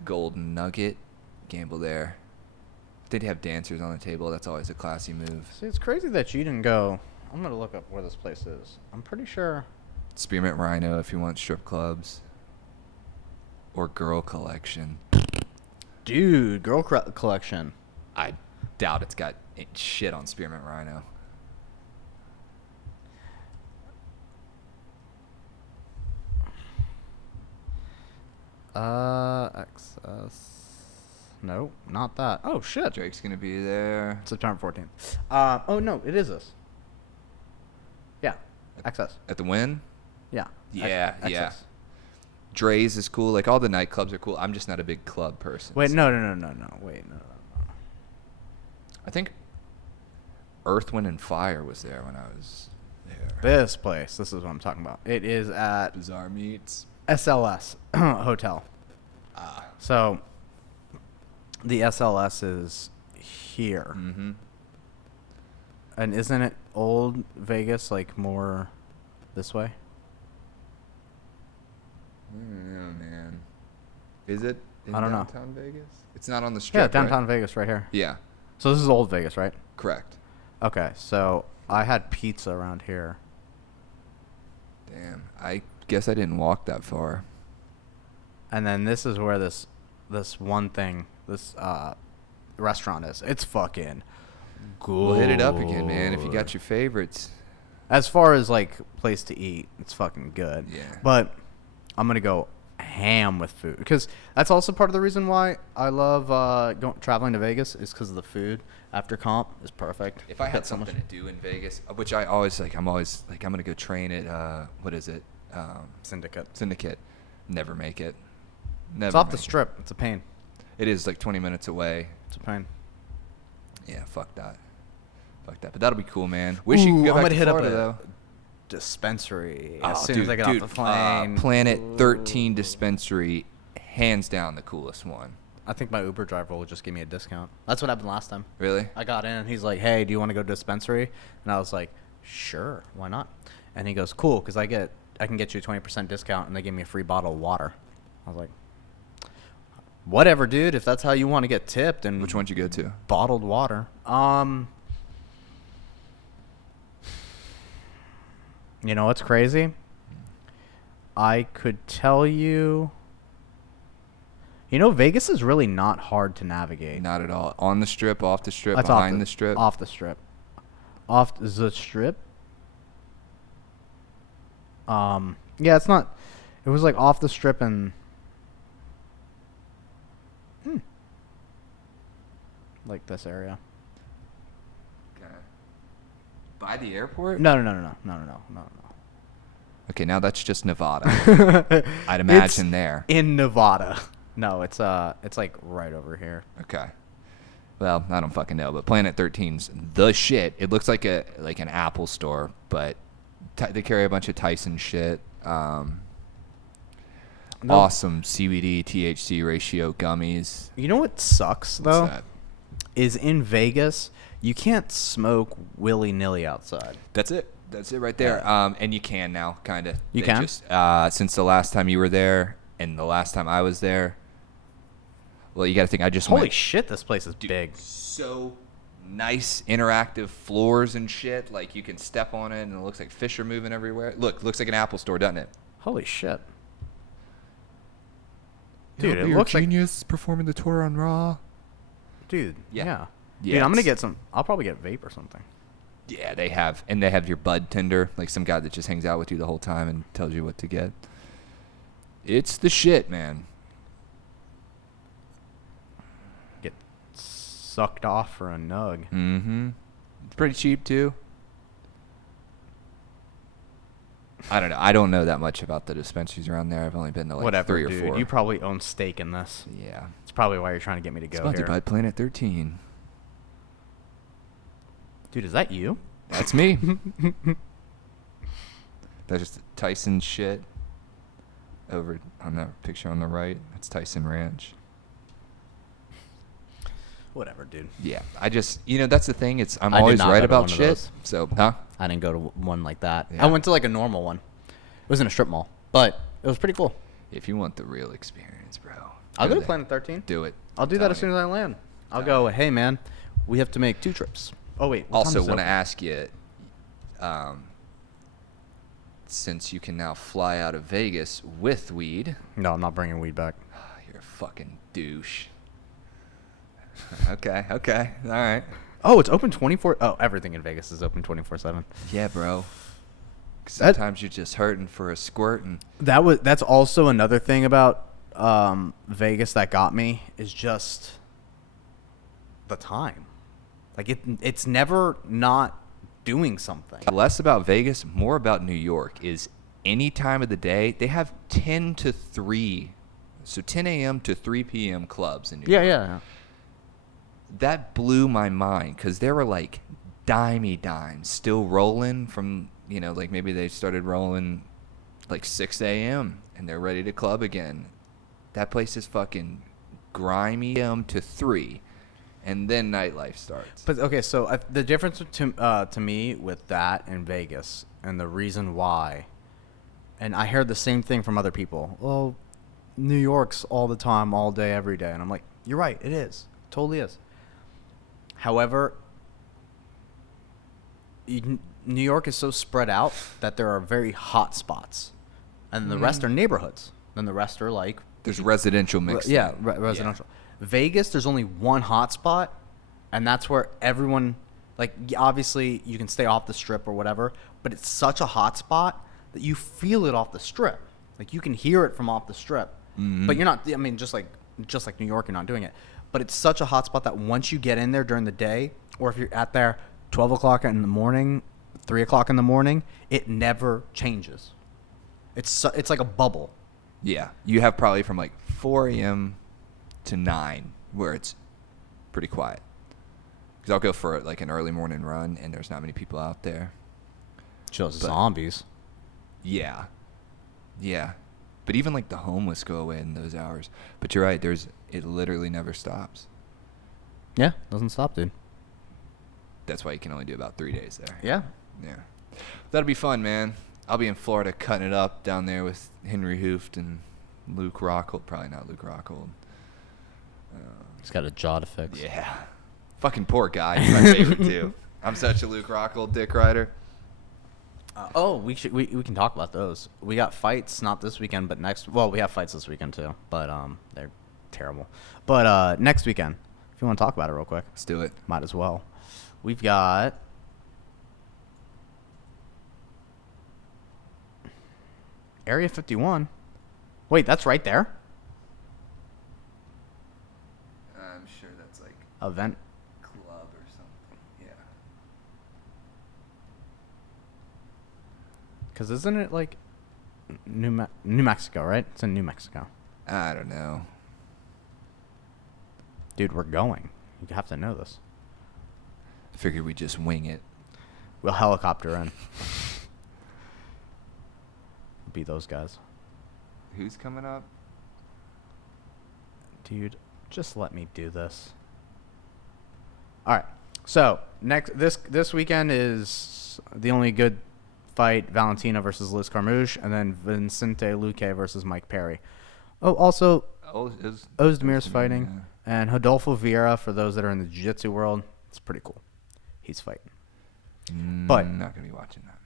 Golden Nugget, gamble there. They'd have dancers on the table. That's always a classy move. See, it's crazy that you didn't go. I'm gonna look up where this place is. I'm pretty sure. Spearmint Rhino if you want strip clubs. Or Girl Collection. Dude, girl collection. I doubt it's got shit on Spearmint Rhino. Access. No, not that. Oh shit. Drake's gonna be there. September 14th. Oh no, it is this. Yeah, access. At the Wynn? Yeah. Yeah, yeah. Access. Dre's is cool. Like, all the nightclubs are cool. I'm just not a big club person. Wait, so- no. Wait, no. I think Earth, Wind, and Fire was there when I was there. This place. This is what I'm talking about. It is at Bizarre Meats. SLS Hotel. Ah. So the SLS is here. Mm-hmm. And isn't it old Vegas, like more this way? Oh, man. Is it in I don't know. downtown Vegas? It's not on the strip, Yeah, right? downtown Vegas right here. Yeah, So this is old Vegas, right? correct. Okay, so I had pizza around here. Damn. I guess I didn't walk that far. And then this is where this one thing, this restaurant is. It's fucking good. We'll hit it up again, man, if you got your favorites. As far as like place to eat, it's fucking good. Yeah. But I'm gonna go ham with food because that's also part of the reason why I love traveling to Vegas is because of the food. After comp is perfect. If I had Got so much- something to do in Vegas, which I always like, I'm going to go train at, what is it? Syndicate. Syndicate. Never make it. Never It's off the make it. strip. It's a pain. It is like 20 minutes away. It's a pain. Yeah, fuck that. Fuck that. But that'll be cool, man. Wish you could go I'm back gonna to hit Florida, up a though. dispensary Oh, as soon dude, as I get dude, off the plane. Planet 13 dispensary, hands down the coolest one. I think my Uber driver will just give me a discount. That's what happened last time. Really? I got in and he's like, "Hey, do you want to go to dispensary?" And I was like, "Sure, why not?" And he goes, "Cool, because I can get you a 20% discount, and they give me a free bottle of water." I was like, Whatever, dude. If that's how you want to get tipped, and Which one'd you go to? bottled water. You know what's crazy? I could tell you. You know, Vegas is really not hard to navigate. Not at all. On the strip, off the strip, That's behind the strip. Off the strip. Off the strip. Yeah, it's not. It was like off the strip and. Like this area. Okay. By the airport? No. Okay, now that's just Nevada. I'd imagine there. In Nevada. No, it's like right over here. Okay. Well, I don't fucking know, but Planet 13's the shit. It looks like an Apple store, but they carry a bunch of Tyson shit. Awesome CBD THC ratio gummies. You know what sucks though? What's that? Is in Vegas, you can't smoke willy-nilly outside. That's it. That's it right there. And you can now, kind of. You can? Just, since the last time you were there and the last time I was there, well, you got to think I just Holy went. shit, this place is big. So nice interactive floors and shit. Like you can step on it and it looks like fish are moving everywhere. Looks like an Apple store, doesn't it? Holy shit. Dude, it You're looks like... genius performing the tour on Raw. Dude, Yeah. yeah. Yeah, Dude, I'm going to it's- get some... I'll probably get vape or something. Yeah, they have. And they have your bud tender, like some guy that just hangs out with you the whole time and tells you what to get. It's the shit, man. Get sucked off for a nug. Mm-hmm. It's pretty cheap, too. I don't know. I don't know that much about the dispensaries around there. I've only been to like Whatever, 3 or dude. 4. You probably own stake in this. Yeah. It's probably why you're trying to get me to go Sponsored here. by Planet 13. Dude, is that you? That's me. That's just Tyson shit. Over on that picture on the right, that's Tyson Ranch. Whatever, dude. Yeah, I just, that's the thing. I'm I did always not right go to about one of shit. those. So, huh? I didn't go to one like that. Yeah. I went to like a normal one. It was in a strip mall, but it was pretty cool. If you want the real experience, bro, I'll go to there. Planet 13. Do it. I'll do that as soon as I land. I'll go, hey, man, we have to make 2 trips. Oh, wait. Also, want to ask you, since you can now fly out of Vegas with weed. No, I'm not bringing weed back. You're a fucking douche. Okay, all right. Oh, it's open 24... Oh, everything in Vegas is open 24/7. Yeah, bro. Sometimes you're just hurting for a squirt and... That's also another thing about Vegas that got me is just the time. Like it's never not doing something. Less about Vegas, more about New York is any time of the day. They have 10 to 3, so 10 a.m. to 3 p.m. clubs in New York. Yeah. That blew my mind because there were like dimey dimes still rolling from, like maybe they started rolling like 6 a.m. and they're ready to club again. That place is fucking grimy to 3. And then nightlife starts. But okay, so the difference to me with that in Vegas and the reason why, and I heard the same thing from other people. Well, New York's all the time, all day, every day, and I'm like, you're right, it is, totally is. However, New York is so spread out that there are very hot spots, and the rest are neighborhoods. Then the rest are like There's residential mixed in. residential. Vegas, there's only one hot spot, and that's where everyone, like, obviously you can stay off the strip or whatever, but it's such a hot spot that you feel it off the strip. Like, you can hear it from off the strip, but you're not, I mean, just like New York, you're not doing it. But it's such a hot spot that once you get in there during the day, or if you're at there 12 o'clock in the morning, 3 o'clock in the morning, it never changes. It's like a bubble. Yeah. You have probably from like 4 a.m. to 9 where it's pretty quiet. Because I'll go for like an early morning run and there's not many people out there. Just zombies. Yeah. But even like the homeless go away in those hours. But you're right, it literally never stops. Yeah, doesn't stop, dude. That's why you can only do about 3 days there. Yeah. That'll be fun, man. I'll be in Florida cutting it up down there with Henry Hooft and Luke Rockhold. Probably not Luke Rockhold. He's got a jaw to fix. Yeah. Fucking poor guy. He's my favorite too. I'm such a Luke Rockhold dick rider. We can talk about those. We got fights, not this weekend, but next. Well, we have fights this weekend too, but they're terrible. But next weekend, if you want to talk about it real quick, Let's do it. might as well. We've got Area 51. Wait, that's right there? I'm sure that's like Event. club or something. Yeah. Because isn't it like New Mexico, right? It's in New Mexico. I don't know. Dude, we're going. You have to know this. I figured we'd just wing it. We'll helicopter in. Be those guys. Who's coming up? Dude, just let me do this. All right. So this weekend is the only good fight: Valentina versus Liz Carmouche, and then Vincente Luque versus Mike Perry. Oh, also Ozdemir's fighting, and Rodolfo Vieira. For those that are in the jiu-jitsu world, it's pretty cool. He's fighting. But I'm not gonna be watching that.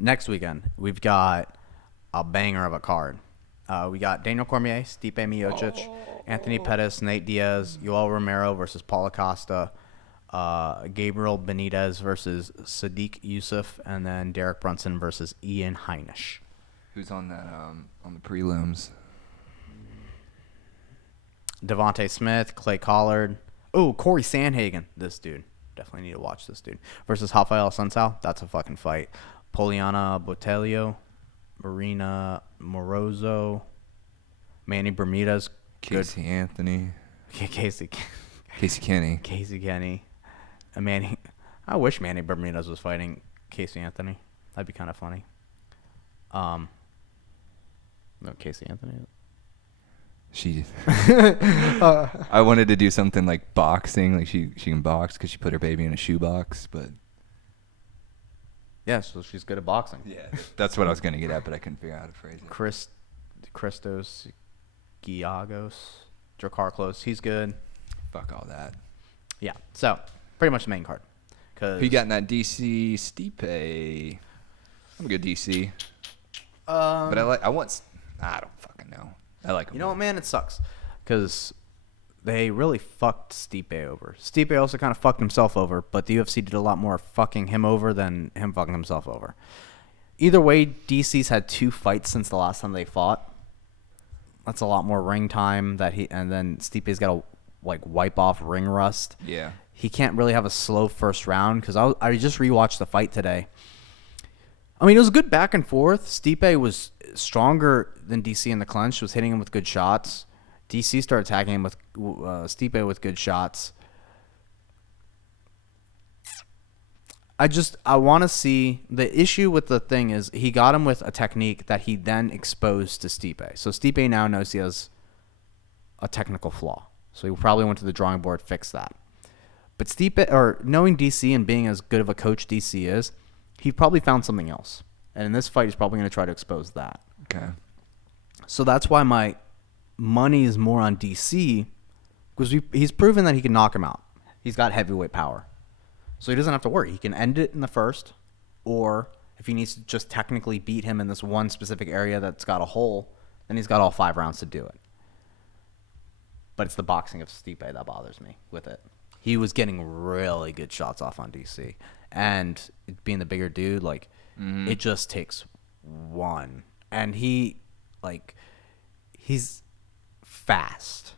Next weekend we've got a banger of a card. We got Daniel Cormier, Stipe Miocic, Anthony Pettis, Nate Diaz, Yoel Romero versus Paulo Costa, Gabriel Benitez versus Sadiq Youssef, and then Derek Brunson versus Ian Heinisch. Who's on that? On the prelims. Devontae Smith, Clay Collard. Oh, Corey Sandhagen. This dude. Definitely need to watch this dude. Versus Rafael Sunsao. That's a fucking fight. Poliana Botelho, Marina Morozo, Manny Bermudez. Casey Anthony. Casey Kenny. Casey Kenny. And Manny. I wish Manny Bermudez was fighting Casey Anthony. That'd be kind of funny. No, Casey Anthony. I wanted to do something like boxing, like she can box because she put her baby in a shoebox, but yeah, so she's good at boxing. yeah, that's what I was gonna get at, but I couldn't figure out how to phrase it. Christos Giagos, Dracarclos, he's good. Fuck all that. Yeah, so pretty much the main card. Who you got in that DC Stipe? I'm a good DC, but I don't fucking know. I like him. You know what, man? It sucks because they really fucked Stipe over. Stipe also kind of fucked himself over, but the UFC did a lot more fucking him over than him fucking himself over. Either way, DC's had 2 fights since the last time they fought. That's a lot more ring time and then Stipe's got to like wipe off ring rust. Yeah. He can't really have a slow first round because I just rewatched the fight today. I mean, it was good back and forth. Stipe was stronger than DC in the clinch, was hitting him with good shots. DC started attacking him with Stipe with good shots. I want to see the issue with the thing is he got him with a technique that he then exposed to Stipe. So Stipe now knows he has a technical flaw. So he probably went to the drawing board, fixed that. But Stipe, or knowing DC and being as good of a coach DC is, he probably found something else. And in this fight, he's probably going to try to expose that. Okay. So that's why my money is more on DC, because he's proven that he can knock him out. He's got heavyweight power. So he doesn't have to worry. He can end it in the first, or if he needs to just technically beat him in this one specific area that's got a hole, then he's got all 5 rounds to do it. But it's the boxing of Stipe that bothers me with it. He was getting really good shots off on DC. And being the bigger dude, like, it just takes one. And he's fast.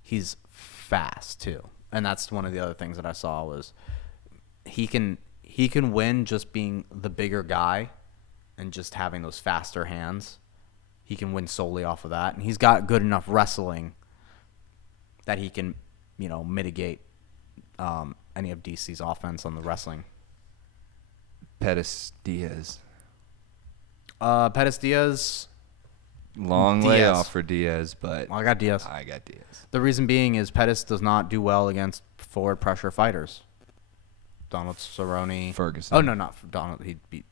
He's fast, too. And that's one of the other things that I saw was he can win just being the bigger guy and just having those faster hands. He can win solely off of that. And he's got good enough wrestling that he can, mitigate any of DC's offense on the wrestling. Pettis Diaz. Pettis Diaz. Long Diaz. layoff for Diaz, but I got Diaz. I got Diaz. The reason being is Pettis does not do well against forward pressure fighters. Donald Cerrone. Ferguson. Oh, no, not Donald. He beat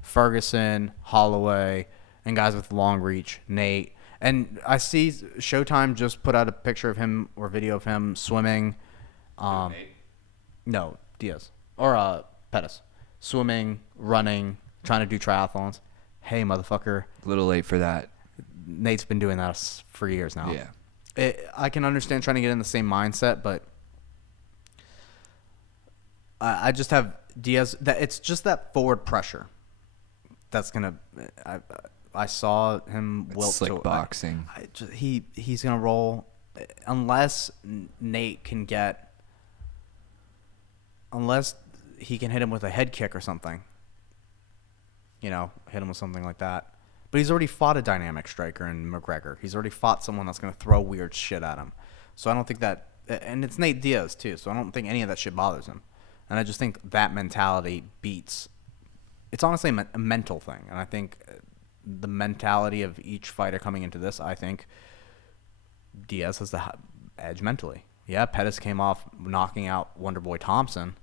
Ferguson, Holloway, and guys with long reach. Nate. And I see Showtime just put out a picture of him or video of him swimming. No, Diaz or Pettis, swimming, running, trying to do triathlons. Hey, motherfucker, A little late for that. Nate's been doing that for years now. Yeah. I can understand trying to get in the same mindset, but I just have Diaz. That it's just that forward pressure that's gonna. I saw him It's wilt slick to boxing. he's gonna roll unless Nate can get unless he can hit him with a head kick or something. You know, hit him with something like that. But he's already fought a dynamic striker in McGregor. He's already fought someone that's going to throw weird shit at him. So I don't think that – and it's Nate Diaz too, so I don't think any of that shit bothers him. And I just think that mentality beats – it's honestly a mental thing. And I think the mentality of each fighter coming into this, I think Diaz has the edge mentally. Yeah, Pettis came off knocking out Wonderboy Thompson.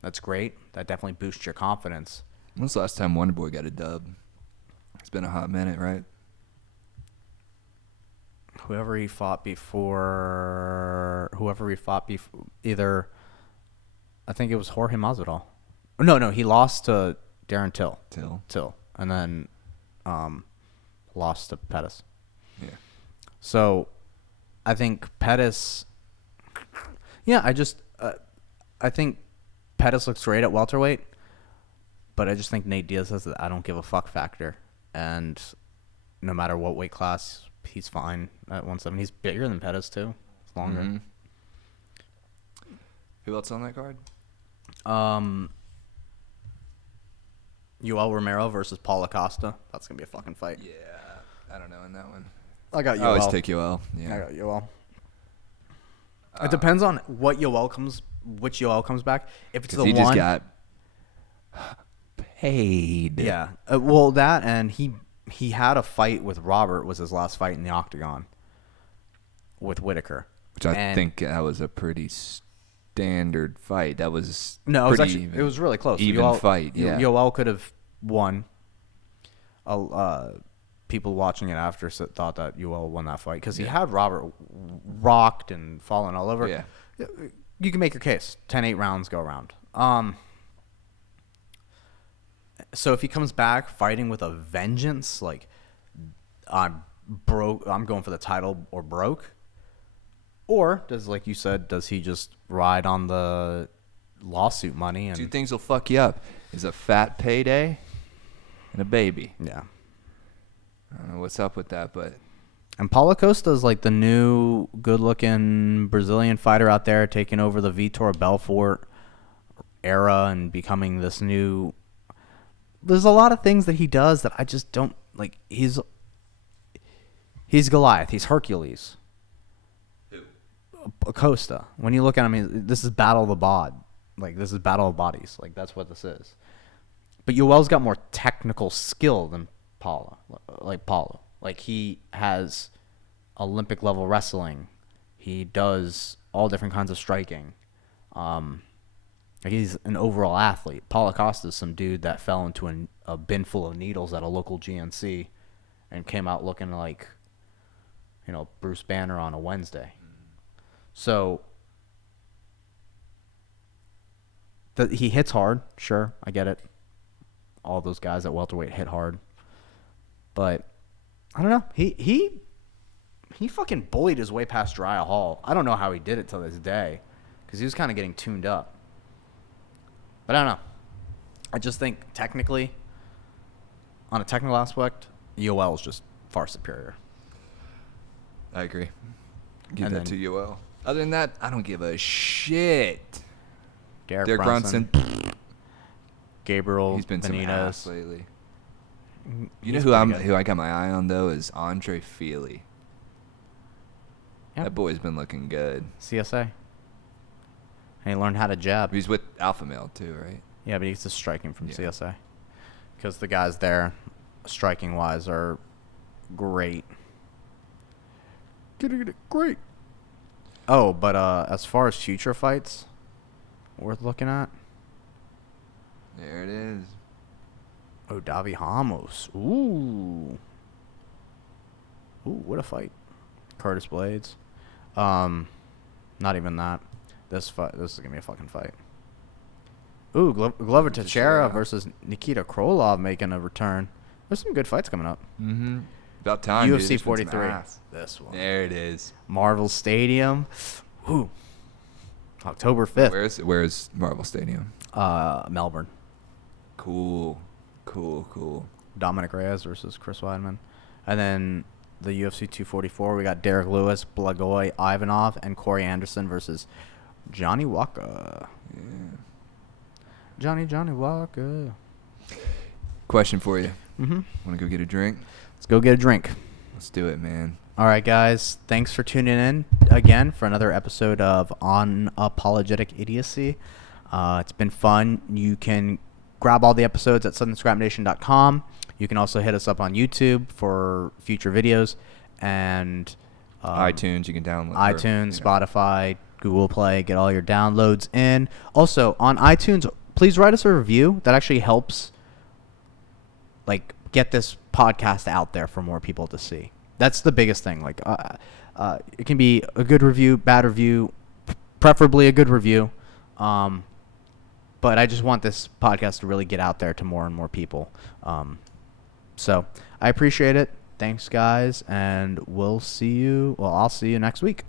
That's great. That definitely boosts your confidence. When's the last time Wonderboy got a dub? It's been a hot minute, right? Whoever he fought before, either I think it was Jorge Masvidal. No, he lost to Darren Till, and then lost to Pettis. Yeah. So I think Pettis. Yeah, I think Pettis looks great at welterweight, but I just think Nate Diaz has the I don't give a fuck factor, and no matter what weight class, he's fine at 170. He's bigger than Pettis too. It's longer. Mm-hmm. Who else on that card? Yoel Romero versus Paul Acosta. That's gonna be a fucking fight. Yeah, I don't know in that one. I got I Yoel. always take Yoel. Yeah. I got Yoel. It depends on which Yoel comes back. If it's the he one, just got paid. yeah. Well, that and he had a fight with Robert. Was his last fight in the octagon with Whitaker, Which I think that was a pretty standard fight. That was no, it was really close. Even fight. Yeah. Yoel could have won. People watching it after thought that Yoel won that fight because he had Robert rocked and fallen all over. Yeah. You can make your case. 10-8 rounds go around. So if he comes back fighting with a vengeance, like I'm going for the title or broke, or like you said, does he just ride on the lawsuit money? And Two things will fuck you up: is a fat payday and a baby. yeah. I don't know what's up with that, but And Paulo Costa is like the new good-looking Brazilian fighter out there, taking over the Vitor Belfort era and becoming this new. There's a lot of things that he does that I just don't like. He's Goliath. He's Hercules. who? Costa. When you look at him, this is Battle of the Bod. Like this is Battle of Bodies. Like that's what this is. But Yoel's got more technical skill than Paulo. Like he has Olympic level wrestling. He does all different kinds of striking. He's an overall athlete. Paulo Costa is some dude that fell into a bin full of needles at a local GNC and came out looking like, Bruce Banner on a Wednesday. So he hits hard. Sure, I get it. All those guys at welterweight hit hard. But I don't know. He fucking bullied his way past Uriah Hall. I don't know how he did it till this day because he was kind of getting tuned up. But I don't know. I just think technically, on a technical aspect, Yoel is just far superior. I agree. Give And that then- to Yoel. Other than that, I don't give a shit. Derek Brunson. Gabriel He's been some ass Benitez. lately. You He's know pretty good. who I got my eye on though is Andre Feely. Yeah. That boy's been looking good. CSA. And he learned how to jab. He's with Alpha Male too, right? Yeah, but he's just striking from Yeah. CSA. Because the guys there, striking-wise, are great. Great. Oh, but as far as future fights worth looking at, There it is. Davi Ramos. Ooh. Ooh, what a fight. Curtis Blades. Not even that. This is gonna be a fucking fight. Ooh, Glover Teixeira versus Nikita Krylov making a return. There's some good fights coming up. Mm-hmm. About time. UFC dude. 43. This one. There it is. Marvel Stadium. Ooh. October 5th. Where's Marvel Stadium? Melbourne. Cool. Dominic Reyes versus Chris Weidman. And then the UFC 244, we got Derek Lewis, Blagoy Ivanov, and Corey Anderson versus Johnny Walker. Yeah. Johnny Walker. Question for you. Mm-hmm. Want to go get a drink? Let's go get a drink. Let's do it, man. All right, guys. Thanks for tuning in again for another episode of Unapologetic Idiocy. It's been fun. You can grab all the episodes at southernscrapnation.com. You can also hit us up on YouTube for future videos. And iTunes, you can download. iTunes, Spotify, Google Play. Get all your downloads in. Also, on iTunes, please write us a review. That actually helps get this podcast out there for more people to see. That's the biggest thing. It can be a good review, bad review, preferably a good review. But I just want this podcast to really get out there to more and more people. So I appreciate it. Thanks, guys, and I'll see you next week.